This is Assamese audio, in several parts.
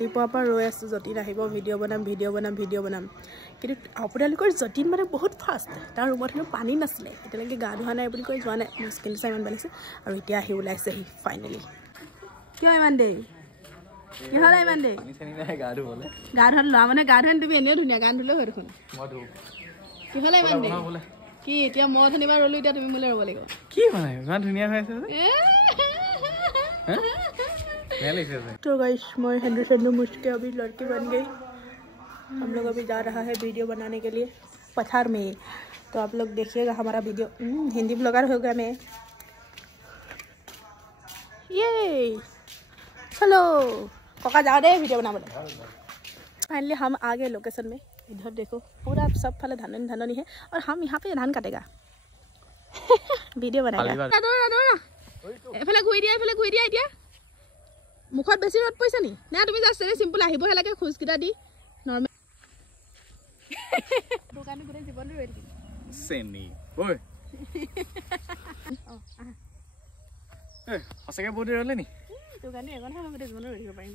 ৰাতিপুৱাৰ পৰা ৰৈ আছোঁ যতীন আহিব ভিডিঅ' বনাম কিন্তু আপোনালোকৰ যতীন মানে বহুত ফাষ্ট তাৰ ৰুমত হেনো পানী নাছিলে এতিয়ালৈকে গা ধোৱা নাই বুলি কৈ যোৱা নাই মোৰ স্কিন চাই ইমান বালিছে আৰু এতিয়া আহি ওলাইছেহি ফাইনেলি কিয় ইমান দেৰি কিহলে ইমান দেৰি গা ধোৱা লোৱা মানে গা ধোৱা তুমি এনেও ধুনীয়া গান ধুলেও হয় দেখোন কিহলে ইমান দেৰি কি এতিয়া মই ধনিবা ৰ'লো এতিয়া তুমি মোলে ৰ'ব লাগিব কি মানে ইমান ধুনীয়া হৈ আছে तो गाइस मैं हिंदू मुझ के अभी लड़की बन गई हम लोग अभी जा रहा है वीडियो बनाने के लिए पठार में तो आप लोग देखिएगा हमारा वीडियो हिंदी ब्लॉगर हो गया मैं ये चलो कका जाओ दे वीडियो बना बोले फाइनली हम आ गए लोकेशन में इधर देखो पूरा सब फल धानी है और हम यहाँ पे धान काटेगा वीडियो बनाएगा एफाले घुरी दिया এতিয়া মুখত বেছি ৰদ পইছা নি না তুমি জাস্ট এনে সিম্পল আহিব হে লাগে খুজকিটা দি নরমাল দোকানে গুৰে জীবন ৰৈ দিম চেনি ওই হসকে বডি ৰলে নি দোকানে এখন হে মই জীবন ৰৈ দিব পাৰিম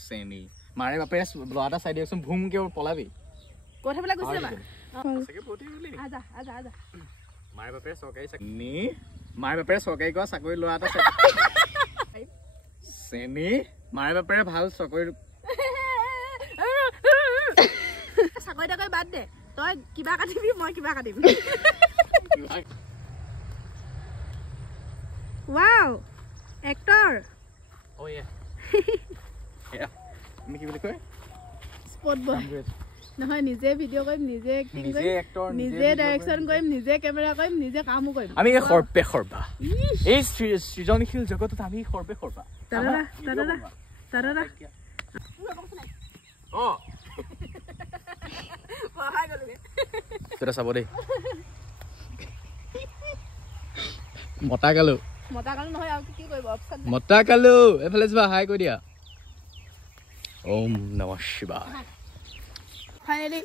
চেনি মাৰে বাপে ব্লডা সাইড একদম ভুম কে পলাবি কথা বলা গৈছে মা হসকে বডি ৰলে নি আজা মাৰে বাপে সকাই নি মাৰে বাপে সকাই গা চাকৰি লোৱা এটা চেনি মাৰে বাপে ভাল চাকৰি চাকৰি টাকৈ বাদ দে তই কিবা কাটিবি মই কিবা কাটিম ওয়াও এক্টৰ ও ইয়া আমি কি বুলি কয় স্পট বয় নহয় নিজে ভিডিও কৰিম নিজে এক্টিং কৰিম নিজে ডাইৰেকশন কৰিম নিজে ক্যামেৰা কৰিম নিজে কামো কৰিম আমি খৰপা এই সৃজনশীল জগতত আমি খৰপা তাৰাৰা ও বহাই গলো তোৰা চাব দেই মতা কালো নহয় আৰু কি কৰিব অপচন মতা কালো এফালে যা হাই কৈ দিয়া ওম নমঃ শিৱায় ফাইনালি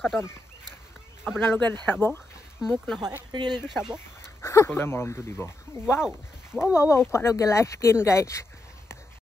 খতম আপোনালোকে চাব মুখ নহয় ৰিয়েলটো চাব কলে মৰমটো দিব wow what a glass skin guys